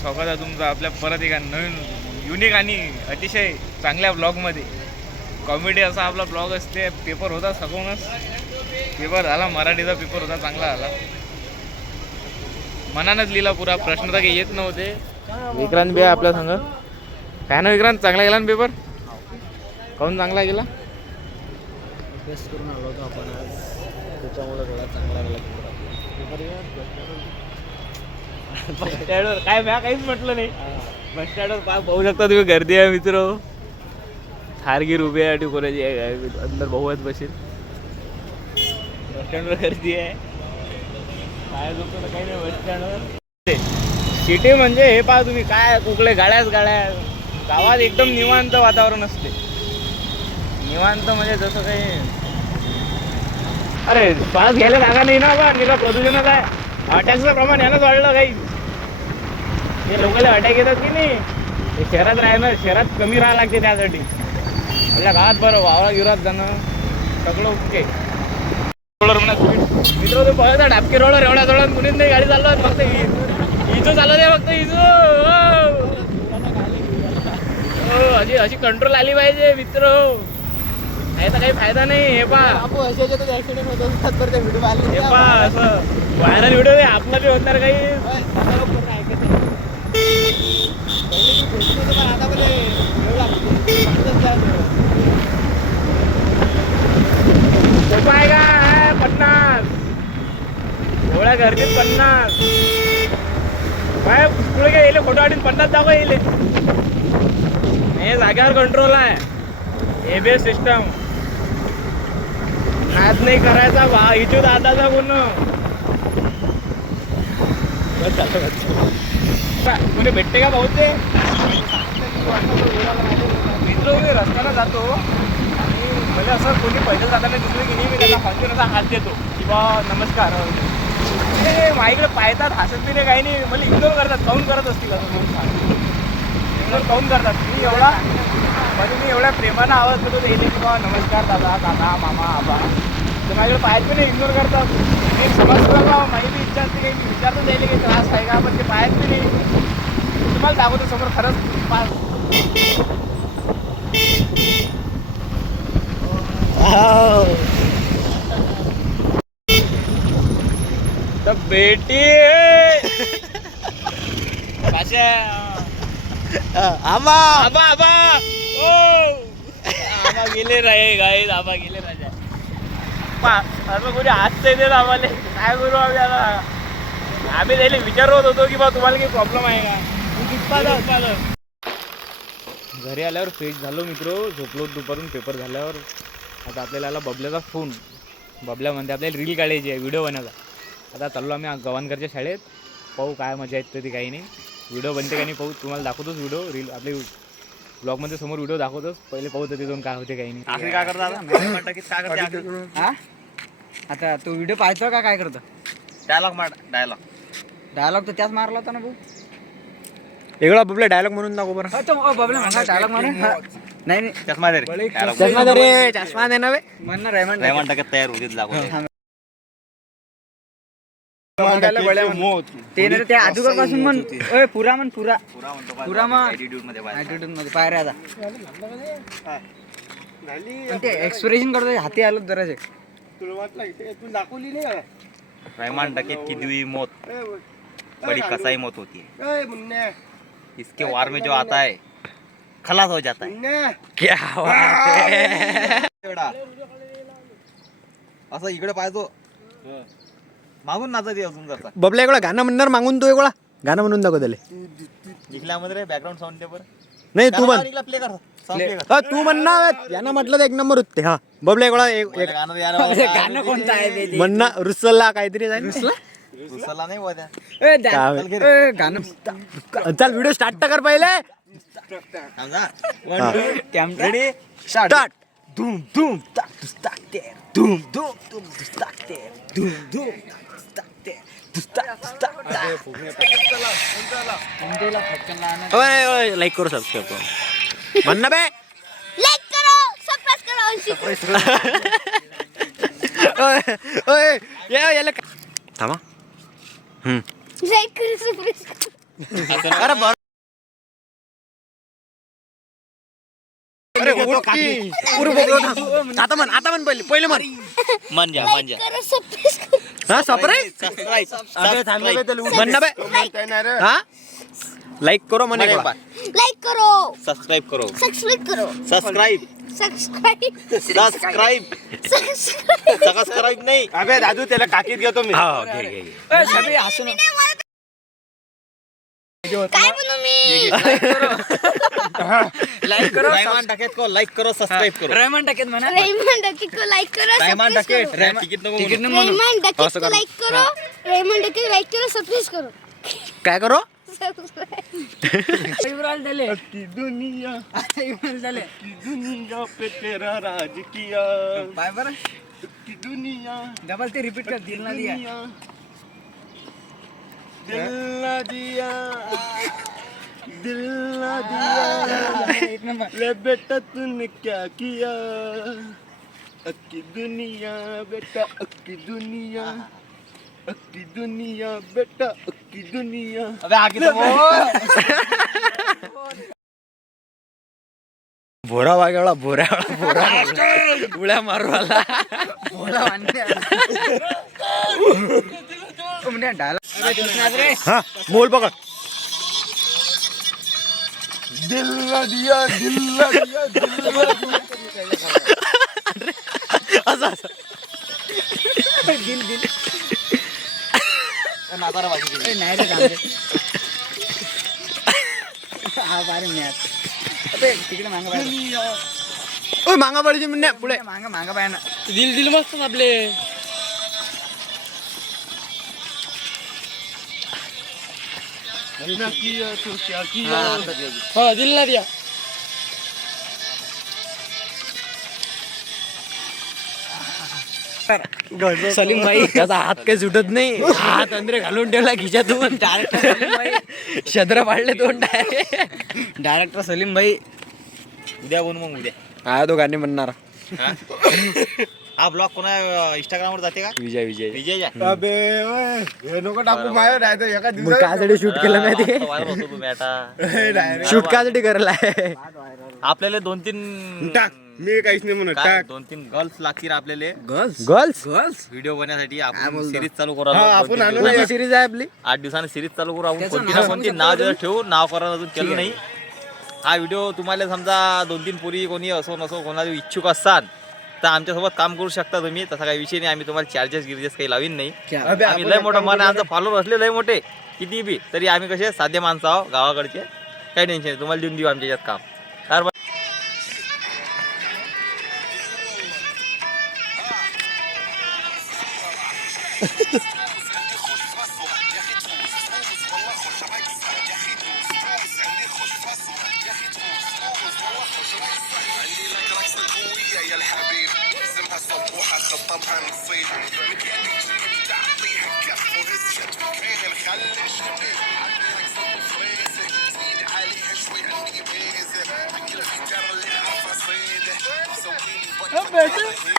स्वागत आहे तुमचं आपल्या परत एका नवीन युनिक आणि अतिशय चांगल्या ब्लॉगमध्ये. कॉमेडी असा आपला ब्लॉग असते. पेपर होता सगळूनच, पेपर झाला, मराठीचा पेपर होता, चांगला झाला. मनानच लिहिला पुरा, प्रश्न तर काही येत नव्हते. विक्रांत बी आपल्या संग काय ना. विक्रांत चांगला गेला ना पेपर? काहून चांगला गेला? अभ्यास करून आलो होतो आपण आज, त्याच्यामुळे थोडा चांगला गेला बस स्टँडवर काय म्या काहीच म्हटलं नाही. बस स्टँडवर पाहू शकता तुम्ही, गर्दी आहे मित्र. थारगीर उभे आहे, कोणाची अंदर भाऊ आहेत बसेल. बस स्टँडवर गर्दी आहे, काय झोपतो काही नाही बस स्टँडवर. सिटी म्हणजे हे पहा तुम्ही, काय कुठले गाड्याच गाड्या. गावात एकदम निवांत वातावरण असते. निवांत म्हणजे जसं काही, अरे श्वास घ्यायला जागा नाही ना बा. निरा प्रदूषणच आहे. अटॅकचं प्रमाण यानंच वाढलं काही. हे लोकांना अटॅक येतात की नाही, हे शहरात राहणं, शहरात कमी राहावं लागते त्यासाठी. आपल्या गावात बरं वावरा गिरात जाणं सगळं ओके. रोडवर म्हणा मित्र, तो बघा डाबके रोडवर एवढ्या जवळात कुणीच नाही गाडी चालवत. फक्त इजो चालवत आहे, फक्त इजो. हो, अशी कंट्रोल आली पाहिजे मित्र, नाही तर काही फायदा नाही. हे पहा ऍक्सिडेंट होत असतात तर ते व्हिडिओ आले. हे पहा, असं व्हायरल व्हिडिओ आहे, आपला बी होणार काही. सोपं आहे का? 50 एवढ्या गर्दीत 50 काय पुढे काय येईल? फोटो आठवून 50 दाखवा येईल. हे जाग्यावर कंट्रोल आहे, ABS सिस्टम. नाद नाही करायचा बा. इथून दादाचा गुण कोणी भेटते का भाऊ? ते मित्र मी रस्त्याला जातो आणि मला असं कोणी पैदल जाताना दिसलं की नाही, मी त्याला हॉस्टेल असा हात देतो किंवा नमस्कार. ते माझ्याकडे पाहतात, हसत बी नाही, काही नाही. मला इग्नोर करतात. काऊन करत असतील असं? इग्नोर काऊन करतात? मी एवढ्या प्रेमानं आवाज देतो येते की बा नमस्कार दादा, काका, मामा, आबा. तर माझ्याकडे पाहत बी नाही, इग्नोर करतात. मी समजतो बा, माझी बी इच्छा असते काही विचारतो द्यायला काही त्रास आहे का, पण ते पाहत बी नाही. तुम्हाला दाखवतो समोर खरंच तर बेटी भाषा आबा आबा आबा ओ आबा गेले रे गाईज, आबा गेले राजा. असं कोणी हात देत आम्हाला, काय करू आम्ही आता? आम्ही त्याला विचारत होतो की बा तुम्हाला काही प्रॉब्लेम आहे का. घरी आल्यावर फ्रेश झालो मित्र, झोपलो दुपारून पेपर झाल्यावर. आता आपल्याला आला बबल्याचा फोन. बबल्या म्हणते आपल्याला रील काढायची आहे, व्हिडिओ बनवायचा. आता चाललो आम्ही गव्हाणकरच्या शाळेत. पाहू काय मजा येते ती, काही नाही. व्हिडिओ बनते का नाही पाहू, तुम्हाला दाखवतोच व्हिडिओ. रील आपले ब्लॉगमध्ये समोर व्हिडिओ दाखवतोच. पहिले पाहू तिथे जाऊन काय होते काही नाही. असं काय करतात? आता तू व्हिडिओ पाहतो का काय करतो? डायलॉग तर त्याच मारला होता ना भाऊ. वेगळा बबल्या डायलॉग म्हणून दाखव बरं. डायलॉग म्हणून नाही चष्मा दे रे. चष्मा दे ना म्हणणार रेमंड टाकत तयार होते लागू. ते त्या अगोदर पासून म्हण पुरा म्हण पुरा मग ऍटिट्यूड मध्ये पायऱ्या ते एक्सप्रेशन करतो, हाती आलो जरासे. रहमान डकैत की दी मौत बड़ी कसाई मौत होती है. इसके वार में जो आता है खलास हो जाता है. क्या बात है. असं इकडे पाहतो मागून नाचत अजून करता. बबल्या एवढा गाणं म्हणणार मागून, तू एवढा गाणं म्हणून दाखव त्याला. जिंकल्यामध्ये बॅकग्राऊंड साऊंड दे बरं. नाही तू म्हण, प्ले कर. तू म्हणणार यांना म्हटलं तर एक नंबर होते. हा बबल्या एवढा गाणं कोणतं आहे म्हणणार रुसलला काहीतरी जाईल. रुसला नाही बोलता. गाणं चल व्हिडिओ स्टार्ट कर पहिले. Ready start. धूम धूम ताक तुस ताकते, धूम धूम तुम तुस ताकते, धूम धूम तुस ताकते, तुस ताक तुस ताक. ओए लाईक करो, सबस्क्राईब करो. म्हणना बे लाईक करो, सबस्क्राइब करो. याला थांबा. लाईक करो, सबस्क्राइब करो. अरे बरं. अरे उठ की. आता म्हण पहिले म्हण मन जा मन जा. करो सबस्क्राइब करो हा सबस्क्राईब सबस्क्राइब म्हण ना बे हा लाईक करो म्हणे एक बा. बार. लाइक करो सबस्क्राइब करो. सब्सक्राइब करो subscribe subscribe subscribe subscribe subscribe नाही. अबे दादू त्याला काकीत घेतो मी हसू ना काय बनू मी लाईक करो रायमान टाकेत को लाईक करो सबस्क्राइब करो. रेमन टाकेत म्हणा रेमंड डके को लाइक करो रायमान सब्सक्राइब टाकेत करो तिकीट नको तिकीट म्हणू. रेमंड डके असं को करो. लाइक करो रेमंड डके को लाइक करो सब्सक्राइब करो काय करो सब्सक्राइब की दुनिया की दुनिया पे तेरा राज किया बाय बरं की दुनिया डबल ते रिपीट कर दिल ना दिया दिल ना दिया दिल ना दिया एक नंबर ले बेटा तूने क्या किया अक्की दुनिया बेटा अक्की दुनिया बेटा अक्की दुनिया अबे आगे तो भोरा वागेवळा भोरा उड्या मारू आला बोला वांदे तुमने डाला हा बोल पकड दिल ना दिया दिल ना दिया दिल ना दिया असं दिल दिल नातारा बाजी. नाही रे जाऊ दे. हा बारे मॅच अबे तिकडे मांगा बाय ओय मांगा पडची म्हणणे पुढे मांगा बाय ना दिल दिल मस्त ना आपले किया तो क्या किया हो दिल ना दिया सलीम भाई त्याचा हात काही सुटत नाही हात अंदरे घालून ठेवला खिशातून सलीम भाई शद्र पाडले दोन डायरेक्टर सलीम भाई उद्या बनू मग उद्या. हा तो गाणे म्हणणार हा? हा ब्लॉग कोणा इंस्टाग्राम वर जाते का विजय विजय जा. अबे हे नको टाकू माझ्या नाही तर एका दिवसात कासाठी शूट केलं नाही ते व्हायरल होतो तुम्ही आता. शूट कासाठी करायला आपल्याला 2-3 टाक मी काहीच नाही म्हणत काय टाक 2-3 गर्ल्स लागतील आपल्याला गर्ल्स गर्ल्स गर्ल्स व्हिडिओ बनवण्यासाठी. आपण बोलतो? सिरीज चालू करू हा, आहोत. आपण आणू 2-3 कोणती सिरीज आहे आपली 8 दिवसांनी सिरीज चालू करू. आपण त्याचं कोणती नाव ना कोणती सांगू नाव शकतो जर ठेवू. नाव करायला अजून केलं नाही. हा व्हिडिओ तुम्हाला समजा 2-3 पोरी कोणी असो नसो कोणाला इच्छुक असाल तर आमच्यासोबत काम करू शकता तुम्ही. तसा काही विषय नाही. आम्ही तुम्हाला चार्जेस गिर्जेस काही लावीन नाही. अबे, आम्ही आपण लय एक मोठं काम मन करू आमचं फॉलोअर असले लय मोठे किती बी तरी आम्ही कसे साधे माणसं आहो गावाकडचे. काही टेन्शन नाही. तुम्हाला देऊन देऊ आमच्या याच्यात काम. तर يا الحبيب اسمها صبوحة خطبها نصيب مكانك جيب تعطيها كف وهزت مكان الخل الشبيب عندي اكثر فريزة زيد عليها شوي عندي بيزة مثل الحجر اللي عارفة صيده سوي لي بطل